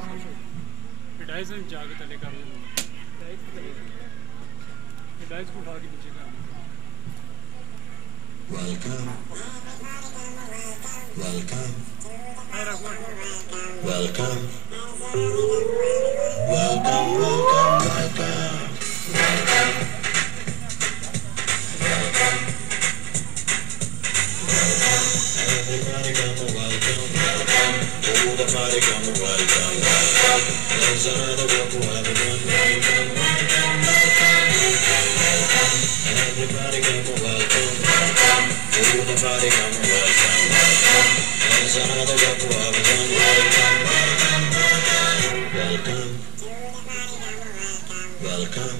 Dice जाके तले कर डाइस को उठा के नीचे कर Welcome. Welcome. Welcome. Welcome, welcome, welcome. Everybody come a welcome, welcome. Oh, the party come a welcome, welcome. There's another welcome, everyone, welcome, welcome, welcome. Everybody come a welcome, welcome. Oh, the party come a welcome, welcome. There's another welcome, everyone, welcome, welcome, welcome. Welcome. Welcome,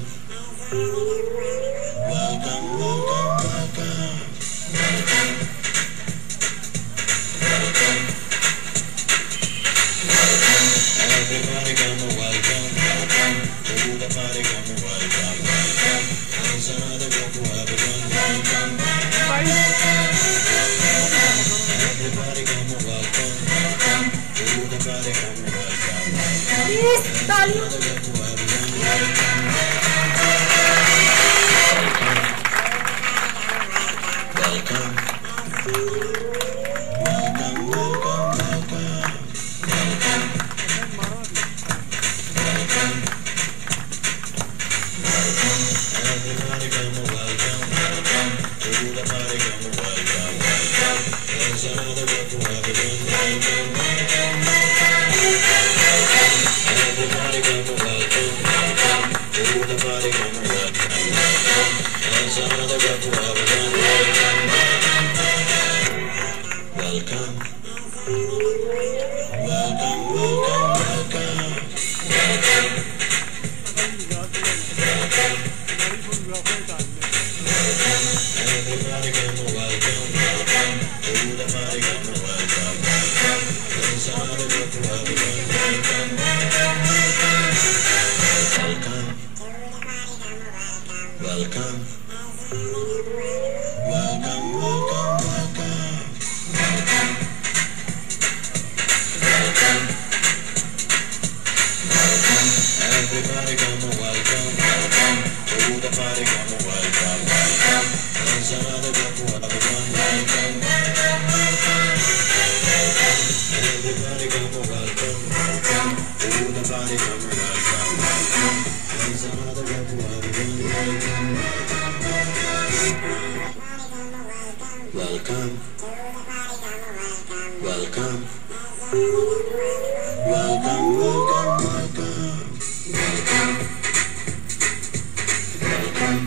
welcome, welcome. Welcome. Welcome. Welcome. Everybody come a welcome, welcome. To the party come a welcome, welcome. There's another welcome, everyone, welcome, welcome. Everybody come a welcome, welcome. To the party come a welcome, welcome. There's another welcome, everyone, welcome, welcome. Welcome, welcome, welcome. Welcome. Welcome. Welcome. Everybody come a welcome, welcome. To the party come a welcome, welcome. There's another welcome, everyone, welcome, welcome, welcome. Everybody come a welcome, welcome. To the party come a welcome, welcome. There's another welcome, everyone, welcome, welcome, welcome. Welcome. Welcome, welcome, welcome. Welcome. Welcome. Welcome. Everybody come a welcome, welcome. To the party come a welcome, welcome. There's another welcome, everyone, welcome, welcome, welcome. Welcome. Welcome. Welcome, welcome, welcome. Welcome. Welcome. Welcome. Everybody come a welcome, welcome. To the party come a welcome, welcome. There's another welcome, everyone, welcome, welcome, welcome. Everybody come a welcome, welcome. To the party come a welcome, welcome. There's another welcome, everyone, welcome, welcome, welcome. Welcome. Welcome. Welcome, welcome, welcome. Welcome. Welcome.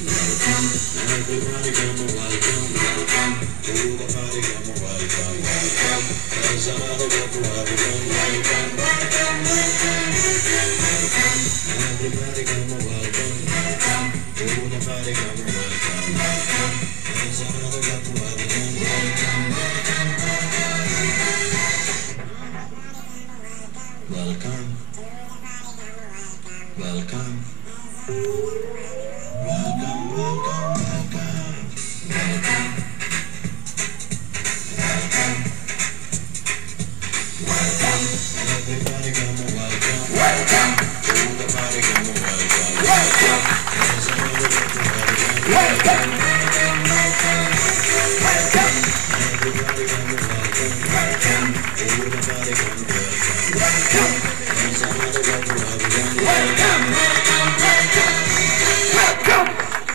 Welcome. Everybody come a welcome, welcome. To the party come a welcome, welcome. There's another welcome, everyone, welcome, welcome, welcome. Welcome. Everybody come a welcome, welcome. To the party come a welcome, welcome. There's another welcome, everyone, welcome, welcome, welcome. Welcome. Welcome. Welcome, welcome, welcome. Welcome. Welcome. Welcome. Everybody come a welcome, welcome. To the party come a welcome, welcome. There's another welcome, everyone, welcome, welcome, welcome. Welcome. Everybody come a welcome, welcome. To the party come a welcome, welcome.